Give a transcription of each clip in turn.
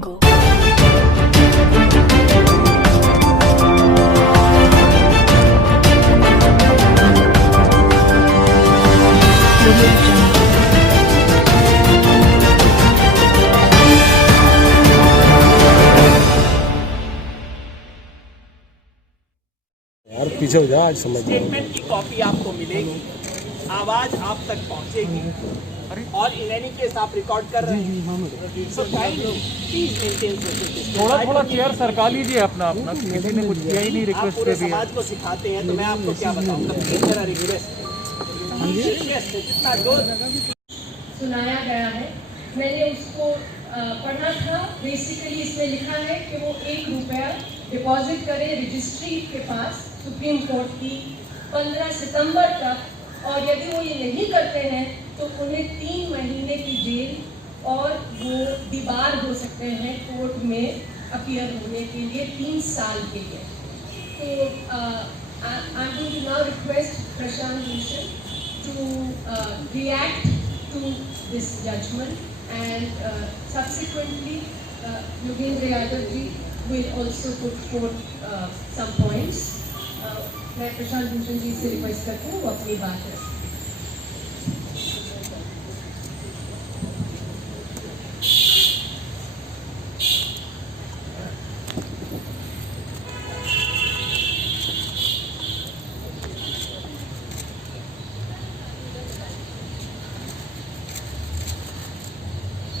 Go. यार पीछे हो जा, आज समझ स्टेटमेंट की कॉपी आपको मिलेगी, आवाज आप तक पहुंचेगी और इन एनी केस आप रिकॉर्ड कर रहे हैं। सो प्लीज मेंटेन सोशल थोड़ा चेयर सरका लीजिए अपना किसी ने कुछ किया ही नहीं, आप रिक्वेस्ट पूरे पे भी है। समाज को सिखाते हैं तो मैं आपको क्या बताऊंगा। प्लीज मेरा रिक्वेस्ट है जितना जो सुनाया गया है, मैंने उसको पढ़ा था। बेसिकली इसमें लिखा है कि वो 1 रुपया डिपॉजिट करें रजिस्ट्री के पास सुप्रीम कोर्ट की 15 सितंबर तक, और यदि वो ये नहीं करते हैं तो उन्हें 3 महीने की जेल और वो दीवार हो सकते हैं कोर्ट में अपीयर होने के लिए 3 साल के लिए। तो I am going to now request Prashant Bhushan to react to this judgment, and subsequently Yogendra Yadav ji will also put forth some points. मैं प्रशांत भूषण जी से रिक्वेस्ट करती हूँ वो अपनी बात रखें।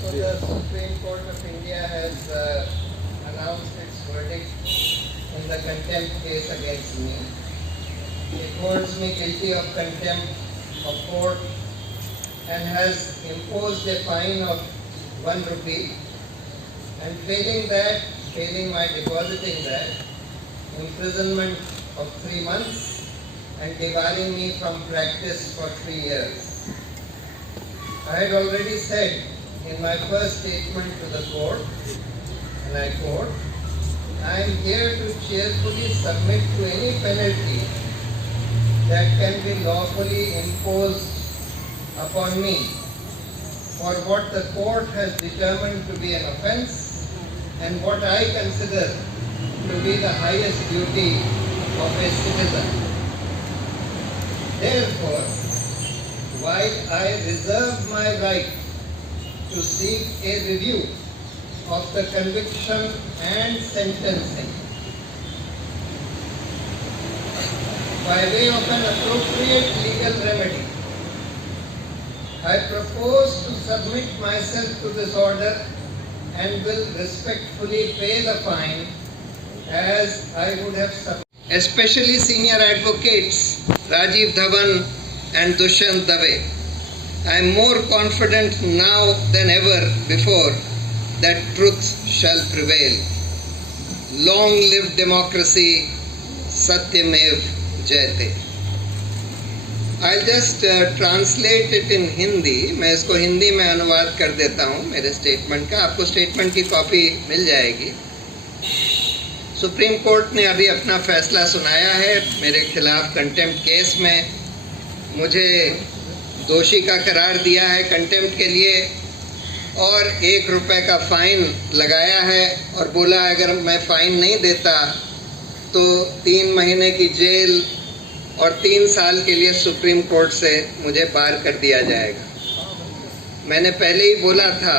So the Supreme Court of India has announced its verdict in the contempt case against me. It holds me guilty of contempt of court and has imposed a fine of 1 rupee, and failing my depositing that, imprisonment of 3 months and debarring me from practice for 3 years. I had already said in my first statement to the court, and I quote, I am here to cheerfully submit to any penalty that can be lawfully imposed upon me for what the court has determined to be an offence and what I consider to be the highest duty of a citizen. Therefore, while I reserve my right to seek a review of the conviction and sentencing by way of an appropriate legal remedy, I propose to submit myself to this order and will respectfully pay the fine as I would have submitted. Especially senior advocates Rajiv Dhawan and Dushyant Dave, I am more confident now than ever before that truth shall prevail. Long live democracy, Satyamev Jayate. I'll just translate it in Hindi. मैं इसको हिंदी में अनुवाद कर देता हूँ मेरे statement का। आपको स्टेटमेंट की कॉपी मिल जाएगी। सुप्रीम कोर्ट ने अभी अपना फैसला सुनाया है मेरे खिलाफ कंटेम्प्ट केस में। मुझे दोषी का करार दिया है कंटेम्प्ट के लिए और 1 रुपये का फाइन लगाया है और बोला अगर मैं फाइन नहीं देता तो 3 महीने की जेल और 3 साल के लिए सुप्रीम कोर्ट से मुझे बार कर दिया जाएगा। मैंने पहले ही बोला था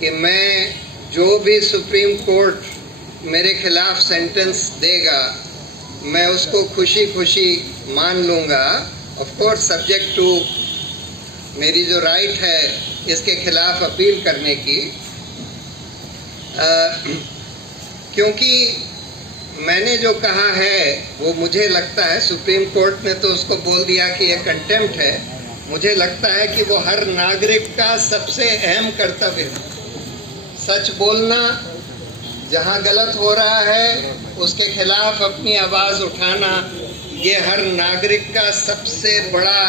कि मैं जो भी सुप्रीम कोर्ट मेरे खिलाफ सेंटेंस देगा मैं उसको खुशी खुशी मान लूँगा, ऑफ कोर्स सब्जेक्ट टू मेरी जो राइट है इसके खिलाफ अपील करने की, क्योंकि मैंने जो कहा है वो मुझे लगता है सुप्रीम कोर्ट ने तो उसको बोल दिया कि ये कंटेम्प्ट है। मुझे लगता है कि वो हर नागरिक का सबसे अहम कर्तव्य है। सच बोलना, जहाँ गलत हो रहा है उसके खिलाफ अपनी आवाज़ उठाना, ये हर नागरिक का सबसे बड़ा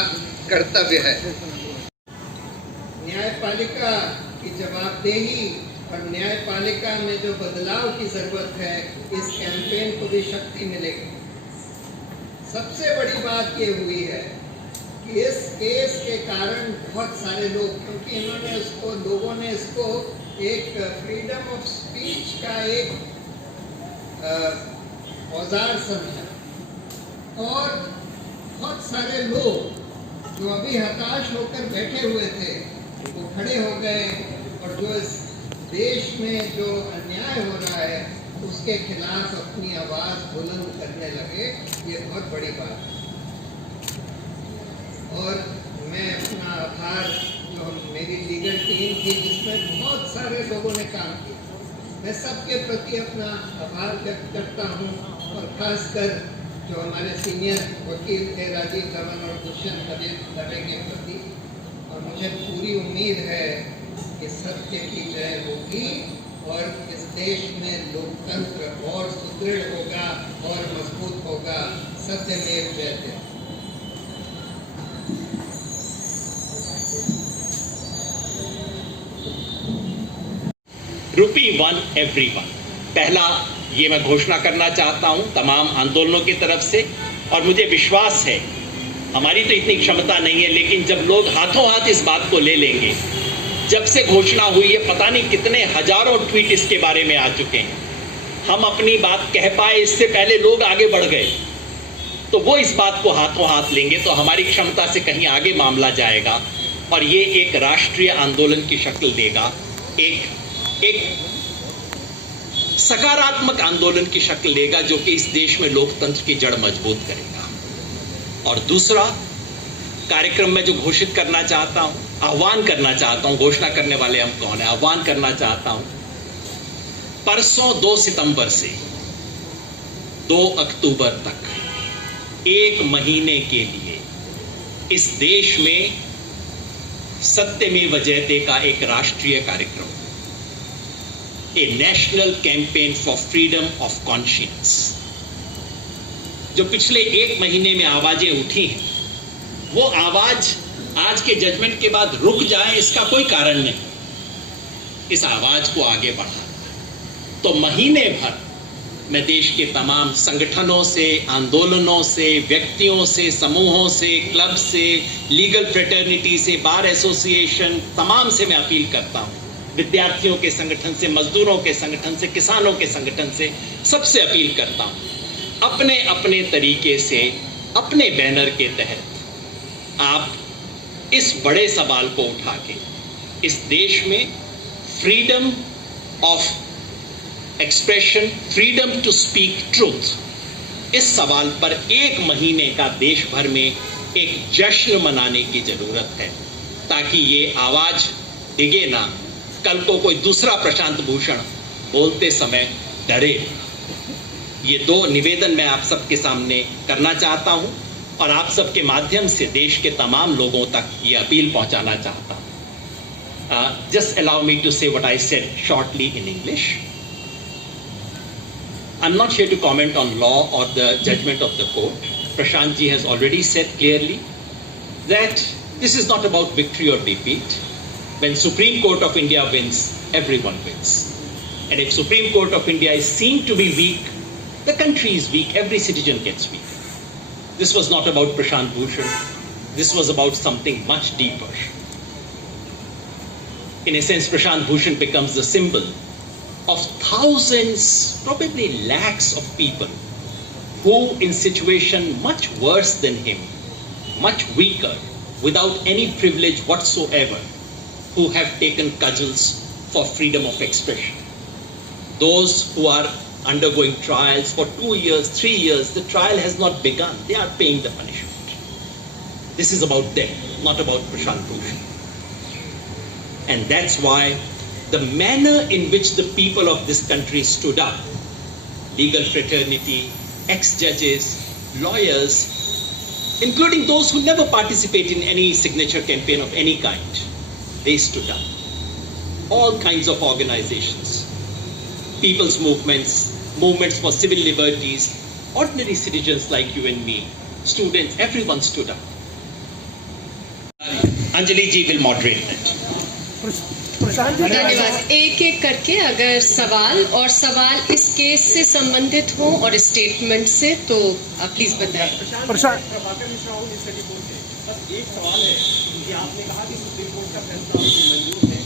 कर्तव्य है। न्यायपालिका की जवाबदेही और न्यायपालिका में जो बदलाव की ज़रूरत है, इस कैंपेन को भी शक्ति मिलेगी। सबसे बड़ी बात ये हुई है कि इस केस के कारण बहुत सारे लोग, क्योंकि लोगों ने इसको एक फ्रीडम ऑफ स्पीच का एक औजार समझा और बहुत सारे लोग जो अभी हताश होकर बैठे हुए थे वो खड़े हो गए और जो इस देश में जो अन्याय हो रहा है उसके खिलाफ अपनी आवाज़ बुलंद करने लगे। ये बहुत बड़ी बात है और मैं अपना आभार जो मेरी लीगल टीम की जिसमें बहुत सारे लोगों ने काम किया, मैं सबके प्रति अपना आभार व्यक्त करता हूँ और खासकर जो हमारे सीनियर वकील थे राजीव धवन और दुष्यंत दवे के प्रति। और मुझे पूरी उम्मीद है कि सत्य की जय होगी और इस देश में लोकतंत्र और सुदृढ़ होगा और मजबूत होगा। सत्यमेव जयते। ₹1 everyone, पहला ये मैं घोषणा करना चाहता हूं तमाम आंदोलनों की तरफ से। और मुझे विश्वास है, हमारी तो इतनी क्षमता नहीं है, लेकिन जब लोग हाथों हाथ इस बात को ले लेंगे, जब से घोषणा हुई है पता नहीं कितने हजारों ट्वीट इसके बारे में आ चुके हैं, हम अपनी बात कह पाए इससे पहले लोग आगे बढ़ गए, तो वो इस बात को हाथों हाथ लेंगे तो हमारी क्षमता से कहीं आगे मामला जाएगा और ये एक राष्ट्रीय आंदोलन की शक्ल लेगा, एक सकारात्मक आंदोलन की शक्ल लेगा जो कि इस देश में लोकतंत्र की जड़ मजबूत करेगा। और दूसरा कार्यक्रम में जो घोषित करना चाहता हूं, आह्वान करना चाहता हूं, घोषणा करने वाले हम कौन है, आह्वान करना चाहता हूं, परसों 2 सितंबर से 2 अक्टूबर तक 1 महीने के लिए इस देश में सत्यमेव जयते का एक राष्ट्रीय कार्यक्रम, a national campaign for freedom of conscience. जो पिछले 1 महीने में आवाजें उठी हैं, वो आवाज आज के जजमेंट के बाद रुक जाए इसका कोई कारण नहीं, इस आवाज को आगे बढ़ाना। तो महीने भर मैं देश के तमाम संगठनों से, आंदोलनों से, व्यक्तियों से, समूहों से, क्लब से, लीगल फ्रेटर्निटी से, बार एसोसिएशन, तमाम से मैं अपील करता हूं, विद्यार्थियों के संगठन से, मजदूरों के संगठन से, किसानों के संगठन से, सबसे अपील करता हूं, अपने अपने तरीके से, अपने बैनर के तहत आप इस बड़े सवाल को उठा के इस देश में freedom of expression, freedom to speak truth, इस सवाल पर 1 महीने का देश भर में एक जश्न मनाने की जरूरत है, ताकि ये आवाज डिगे ना, कल को कोई दूसरा प्रशांत भूषण बोलते समय डरे। ये 2 निवेदन मैं आप सबके सामने करना चाहता हूं और आप सबके माध्यम से देश के तमाम लोगों तक ये अपील पहुंचाना चाहता हूं। Just allow me to say what I said shortly in English. I'm not here to comment on law or the judgment of the court. Prashant ji has already said clearly that this is not about victory or defeat. When Supreme Court of India wins, everyone wins. And if Supreme Court of India is seen to be weak, the country is weak, every citizen gets weak. This was not about Prashant Bhushan. This was about something much deeper. In a sense, Prashant Bhushan becomes the symbol of thousands, probably lakhs of people who in situation much worse than him, much weaker, without any privilege whatsoever, who have taken cudgels for freedom of expression. Those who are undergoing trials for 2 years, 3 years, the trial has not begun. They are paying the punishment. This is about them, not about Prashant Bhushan. And that's why the manner in which the people of this country stood up, legal fraternity, ex-judges, lawyers, including those who never participate in any signature campaign of any kind, they stood up. All kinds of organizations, people's movements, movements for civil liberties, ordinary citizens like you and me, students, everyone stood up. Anjali ji will moderate that. धन्यवाद। एक एक करके अगर सवाल और सवाल इस case से संबंधित हो और स्टेटमेंट से तो प्लीज बताएं। प्रशांत प्रभाकर मिश्रा हूं, इसका रिपोर्ट है। बस एक सवाल है कि आपने कहा कि सुप्रीम कोर्ट का फैसला मंजूर है,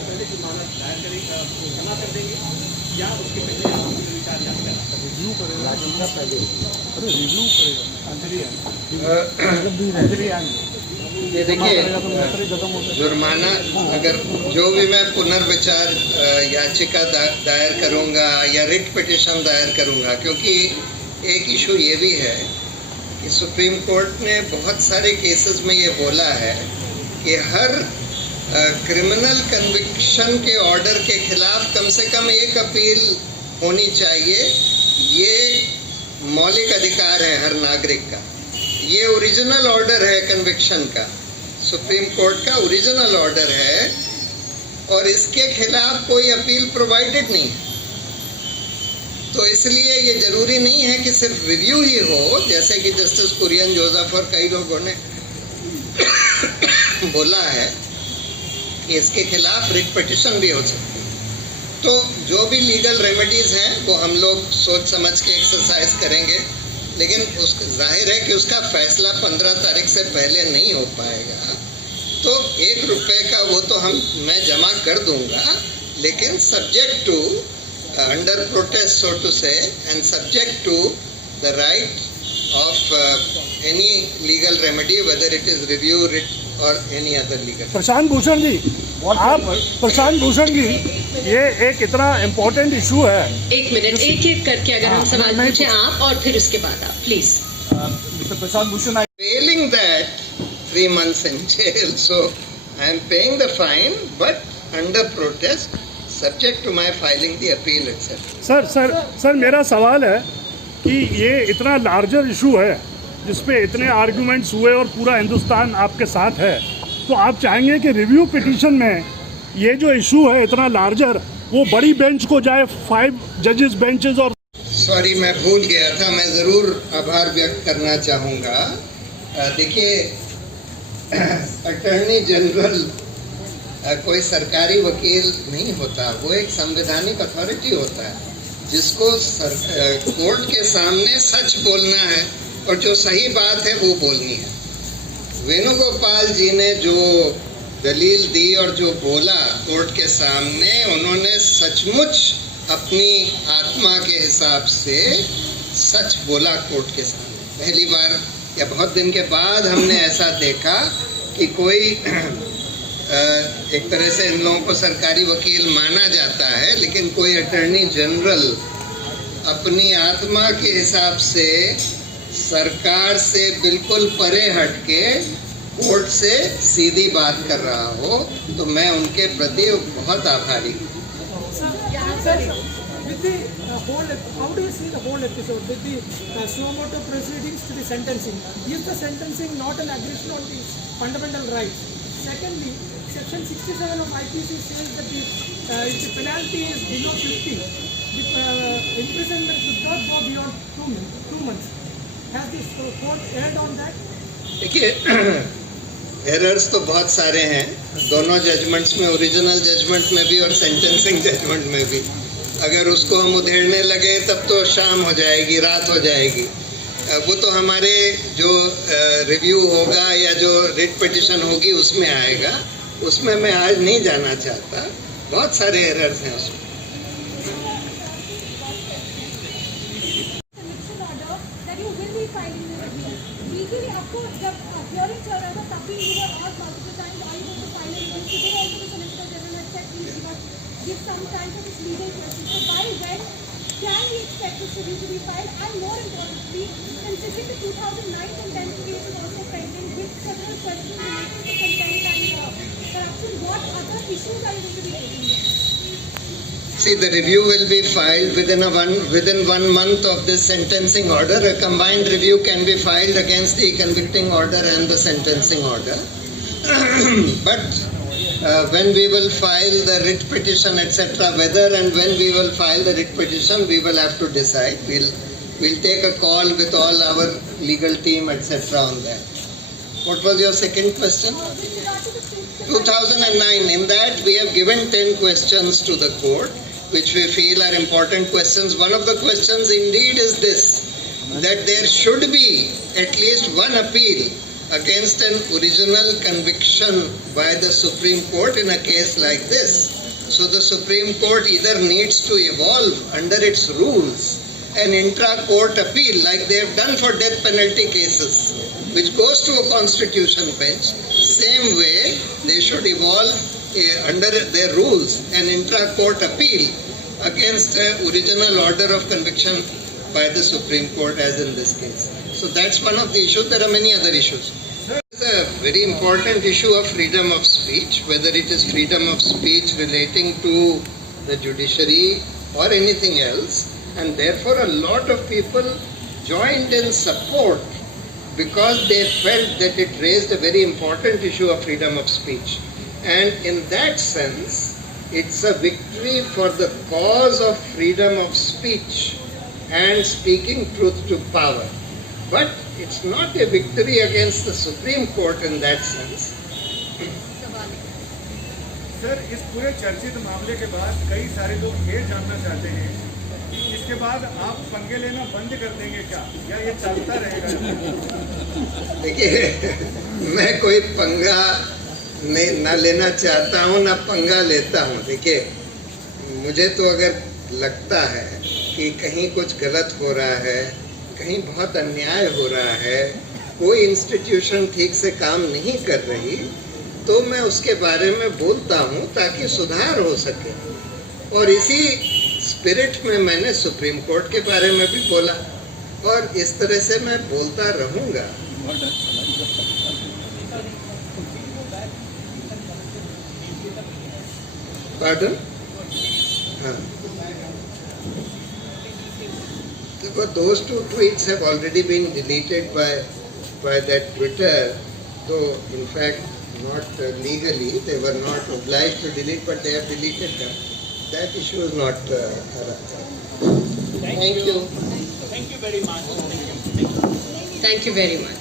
उसके पहले जुर्माना दायर करेंगे, जमा कर देंगे, या उसके पहले आप विचार जारी करना रिव्यू करेगा पहले, अरे रिव्यू करेगा अंजलि ये देखिए, जुर्माना अगर जो भी मैं पुनर्विचार याचिका दायर करूंगा या रिट पिटिशन दायर करूंगा, क्योंकि एक इशू ये भी है कि सुप्रीम कोर्ट ने बहुत सारे केसेस में ये बोला है कि हर क्रिमिनल कन्विक्शन के ऑर्डर के खिलाफ कम से कम एक अपील होनी चाहिए। ये मौलिक अधिकार है हर नागरिक का। ये ओरिजिनल ऑर्डर है कन्विक्शन का, सुप्रीम कोर्ट का ओरिजिनल ऑर्डर है, और इसके खिलाफ कोई अपील प्रोवाइडेड नहीं है। तो इसलिए ये जरूरी नहीं है कि सिर्फ रिव्यू ही हो, जैसे कि जस्टिस कुरियन जोसेफ और कई लोगों ने बोला है कि इसके खिलाफ रिट पिटिशन भी हो सकती है। तो जो भी लीगल रेमेडीज हैं वो हम लोग सोच समझ के एक्सरसाइज करेंगे, लेकिन उसका जाहिर है कि उसका फैसला 15 तारीख से पहले नहीं हो पाएगा। तो 1 रुपये का वो तो मैं जमा कर दूंगा, लेकिन subject to under protest so to say, and subject to the right of any legal remedy, whether it is review, writ और any other legal. Prashant Bhushan ji, ये एक इतना इम्पोर्टेंट इशू है। एक मिनट, एक करके अगर हम सवाल पूछे आप, और फिर उसके बाद आप please. Mister Prashant Bhushan, Failing that, 3 months in jail. So I am paying the fine, but under protest, subject to my filing the appeal itself. Sir मेरा सवाल है कि ये इतना लार्जर इशू है जिसपे इतने आर्गुमेंट्स हुए और पूरा हिंदुस्तान आपके साथ है, तो आप चाहेंगे कि रिव्यू पिटीशन में ये जो इशू है इतना लार्जर, वो बड़ी बेंच को जाए, 5 जजेस बेंचेस? और सॉरी, मैं भूल गया था, मैं ज़रूर आभार व्यक्त करना चाहूँगा। देखिए, अटॉर्नी जनरल कोई सरकारी वकील नहीं होता, वो एक संवैधानिक अथॉरिटी होता है जिसको कोर्ट के सामने सच बोलना है और जो सही बात है वो बोलनी है। वेणुगोपाल जी ने जो दलील दी और जो बोला कोर्ट के सामने, उन्होंने सचमुच अपनी आत्मा के हिसाब से सच बोला कोर्ट के सामने। पहली बार या बहुत दिन के बाद हमने ऐसा देखा कि कोई एक तरह से इन लोगों को सरकारी वकील माना जाता है, लेकिन कोई अटॉर्नी जनरल अपनी आत्मा के हिसाब से सरकार से बिल्कुल परे हटके कोर्ट से सीधी बात कर रहा हो, तो मैं उनके प्रति बहुत आभारी हूँ। How do you see the whole episode with the suo motu proceedings to the sentencing? Is the sentencing not an aggression on the fundamental rights? Secondly, Section 67 of IPC says that if the penalty is below 50, the imprisonment should not go beyond 2 months. Has the court erred on that? देखिए, errors तो बहुत सारे हैं दोनों judgements में, original judgement में भी और सेंटेंसिंग जजमेंट में भी। अगर उसको हम उधेड़ने लगे तब तो शाम हो जाएगी, रात हो जाएगी। वो तो हमारे जो रिव्यू होगा या जो रिट पिटिशन होगी उसमें आएगा, उसमें मैं आज नहीं जाना चाहता। बहुत सारे एरर्स हैं उसमें। Give some time for this legal process. So by when can we expect this review to be filed? And more importantly, considering the 2009 contempt case is also pending with several questions related to contempt and corruption, what other issues are you going to be taking there? See, the review will be filed within 1 month of this sentencing order. A combined review can be filed against the convicting order and the sentencing order. But when we will file the writ petition, etc., whether and when we will file the writ petition, we will have to decide. We'll take a call with all our legal team, etc., on that. What was your second question? 2009. In that, we have given 10 questions to the court, which we feel are important questions. One of the questions indeed is this, that there should be at least one appeal against an original conviction by the Supreme Court in a case like this. So the Supreme Court either needs to evolve under its rules an intra-court appeal like they have done for death penalty cases, which goes to a constitution bench. Same way they should evolve under their rules an intra-court appeal against an original order of conviction by the Supreme Court, as in this case. So that's one of the issues. There are many other issues. It's a very important issue of freedom of speech, whether it is freedom of speech relating to the judiciary or anything else. And therefore a lot of people joined in support because they felt that it raised a very important issue of freedom of speech. And in that sense, it's a victory for the cause of freedom of speech and speaking truth to power. But it's not a victory against the Supreme Court in that sense. Sir, इस पूरे चर्चित मामले के बाद कई सारे लोग ये जानना चाहते हैं कि इसके बाद आप पंगे लेना बंद कर देंगे क्या, या ये चलता रहेगा? देखिए, मैं कोई पंगा न लेना चाहता हूँ, न पंगा लेता हूँ. देखिए, मुझे तो अगर लगता है कि कहीं कुछ गलत हो रहा है, कहीं बहुत अन्याय हो रहा है, कोई इंस्टीट्यूशन ठीक से काम नहीं कर रही, तो मैं उसके बारे में बोलता हूँ ताकि सुधार हो सके. और इसी स्पिरिट में मैंने सुप्रीम कोर्ट के बारे में भी बोला और इस तरह से मैं बोलता रहूँगा. Pardon? But those two tweets have already been deleted by that Twitter, though in fact not legally, they were not obliged to delete, but they have deleted them. That issue is not Thank you. Thank you very much. Thank you very much.